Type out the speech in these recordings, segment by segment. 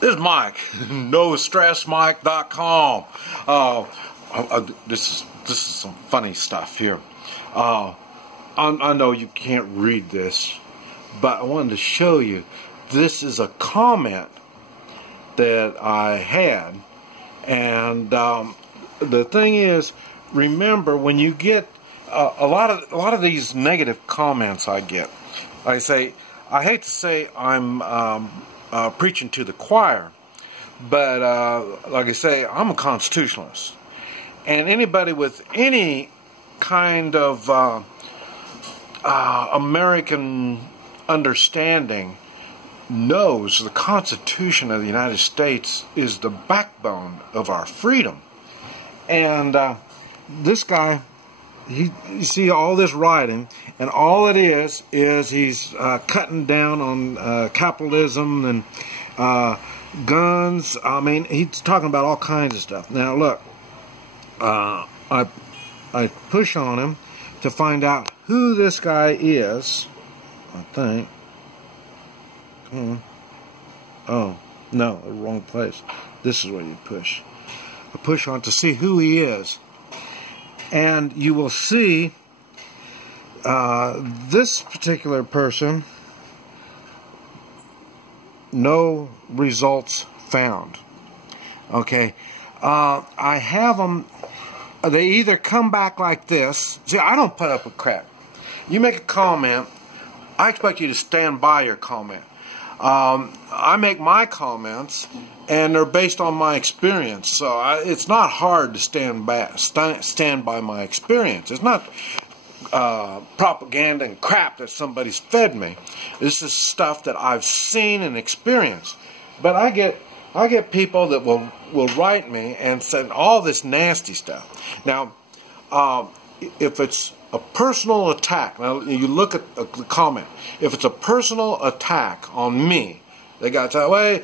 This is Mike, NoStressMike.com. This is some funny stuff here. I know you can't read this, but I wanted to show you. This is a comment that I had, and the thing is, remember when you get a lot of these negative comments I get, I hate to say I'm preaching to the choir, but like I say, I'm a constitutionalist, and anybody with any kind of American understanding knows the Constitution of the United States is the backbone of our freedom. And this guy, you see all this writing, and all it is he's cutting down on capitalism and guns. I mean, he's talking about all kinds of stuff. Now look, I push on him to find out who this guy is. I think. Oh, no, the wrong place. This is where you push. I push on to see who he is. And you will see this particular person, no results found. Okay. I have them, they either come back like this. See, I don't put up with crap. You make a comment, I expect you to stand by your comment. I make my comments, and they're based on my experience, so it's not hard to stand by my experience. It's not propaganda and crap that somebody's fed me. This is stuff that I've seen and experienced. But I get people that will write me and send all this nasty stuff. Now, if it's a personal attack, now you look at the comment, if it's a personal attack on me, they got to say, well,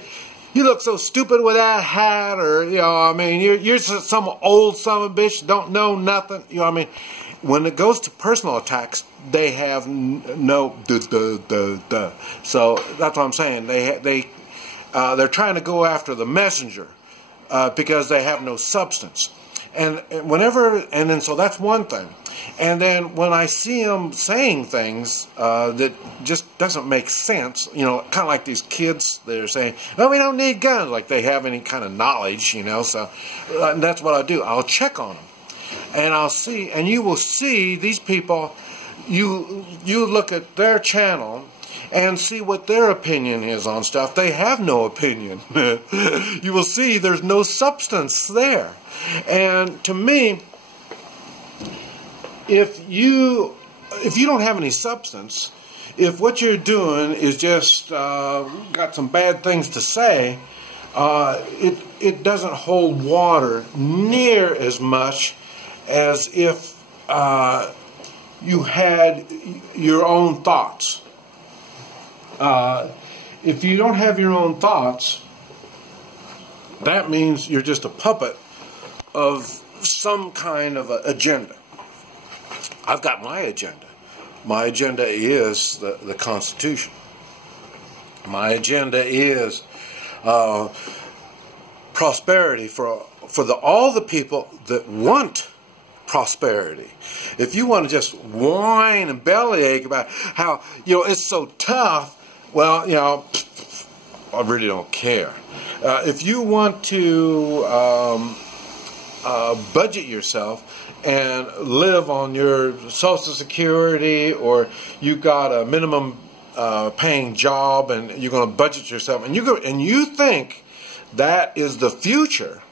you look so stupid with that hat, or, you know, I mean, you're some old son of a bitch, don't know nothing, you know what I mean? When it goes to personal attacks, they have no So that's what I'm saying. They're trying to go after the messenger because they have no substance. And then so that's one thing. And then when I see them saying things that just doesn't make sense, you know, kind of like these kids, they're saying, well, we don't need guns, like they have any kind of knowledge, you know, so that's what I do. I'll check on them. And I'll see, and you will see these people, you look at their channel and see what their opinion is on stuff. They have no opinion. You will see there's no substance there. And to me, if you don't have any substance, if what you're doing is just got some bad things to say, it doesn't hold water near as much as if you had your own thoughts. If you don't have your own thoughts, that means you're just a puppet of some kind of agenda. I've got my agenda. My agenda is the Constitution. My agenda is prosperity for all the people that want prosperity. If you want to just whine and bellyache about how, you know, it's so tough, well, you know, I really don't care. If you want to budget yourself and live on your Social Security, or you got a minimum paying job and you're going to budget yourself, and you think that is the future,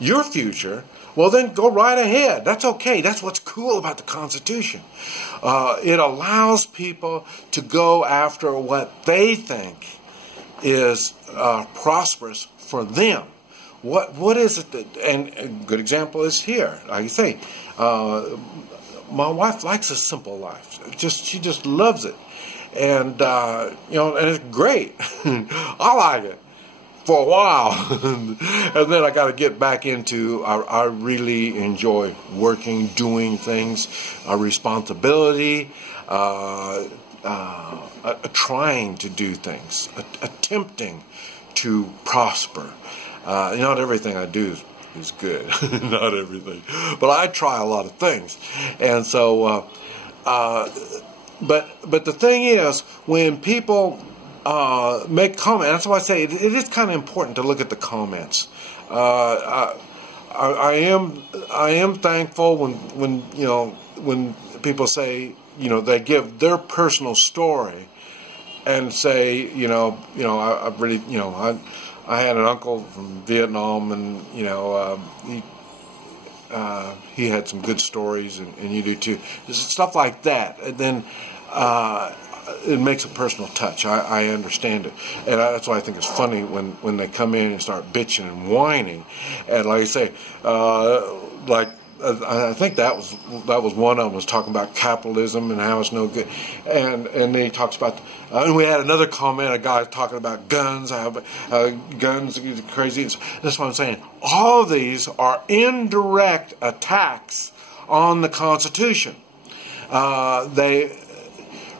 your future, well then go right ahead. That's okay. That's what's cool about the Constitution. It allows people to go after what they think is prosperous for them. What is it that, and a good example is here, like you say, my wife likes a simple life. She just loves it. And, you know, and it's great. I like it for a while. And then I got to get back into, I really enjoy working, doing things, a responsibility, trying to do things, attempting to prosper. Not everything I do is good, not everything, but I try a lot of things, and so. But the thing is, when people make comments, that's why I say it is kind of important to look at the comments. I am thankful when people say, they give their personal story and say, I really, I had an uncle from Vietnam, and he had some good stories, and you do too. Just stuff like that, and then it makes a personal touch. I understand it, and that's why I think it's funny when they come in and start bitching and whining, and like I say, I think that was one of them, was talking about capitalism and how it's no good, and then he talks about, and we had another comment, a guy talking about guns, how guns are crazy. That's what I'm saying. All of these are indirect attacks on the Constitution.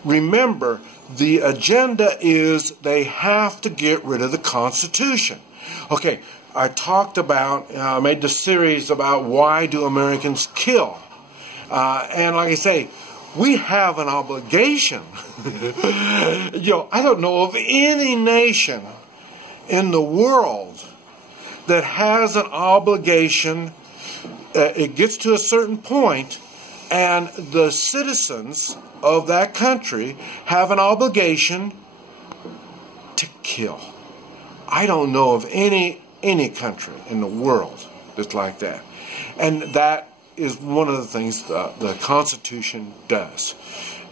Remember, the agenda is they have to get rid of the Constitution. Okay. I talked about, I made the series about why do Americans kill. And like I say, we have an obligation. I don't know of any nation in the world that has an obligation. It gets to a certain point, and the citizens of that country have an obligation to kill. I don't know of any country in the world that's like that. And that is one of the things the Constitution does,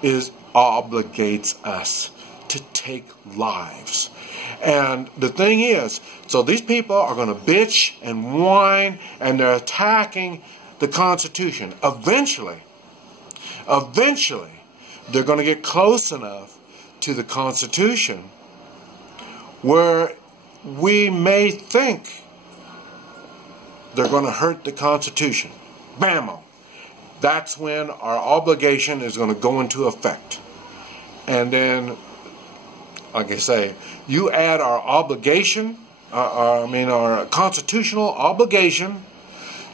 is obligates us to take lives. And the thing is, so these people are going to bitch and whine, and they're attacking the Constitution. Eventually, they're going to get close enough to the Constitution where we may think they're going to hurt the Constitution. Bammo. That's when our obligation is going to go into effect. And then, like I say, you add our obligation, our constitutional obligation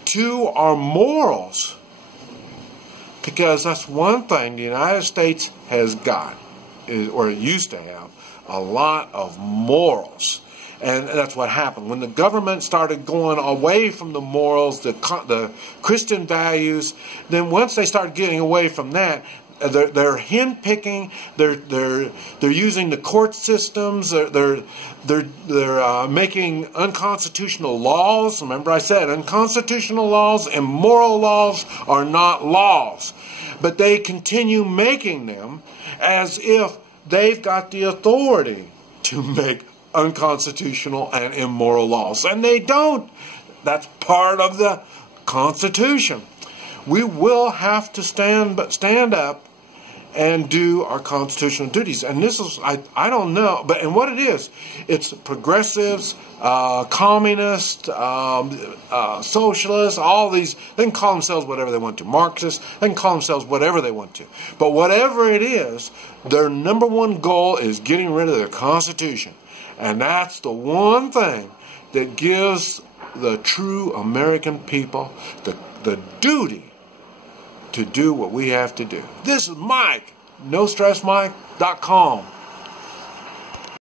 to our morals. Because that's one thing the United States has got, or it used to have, a lot of morals. And that's what happened. When the government started going away from the morals, the Christian values, then once they started getting away from that, they're henpicking. They're using the court systems. They're making unconstitutional laws. Remember, I said unconstitutional laws and moral laws are not laws, but they continue making them as if they've got the authority to make unconstitutional and immoral laws, and they don't. That's part of the Constitution. We will have to stand up and do our constitutional duties. And this is, I don't know, but and what it is, it's progressives, communists, socialists, all these. They can call themselves whatever they want to. Marxists, they can call themselves whatever they want to. But whatever it is, their number one goal is getting rid of the Constitution. And that's the one thing that gives the true American people the duty to do what we have to do. This is Mike, NoStressMike.com.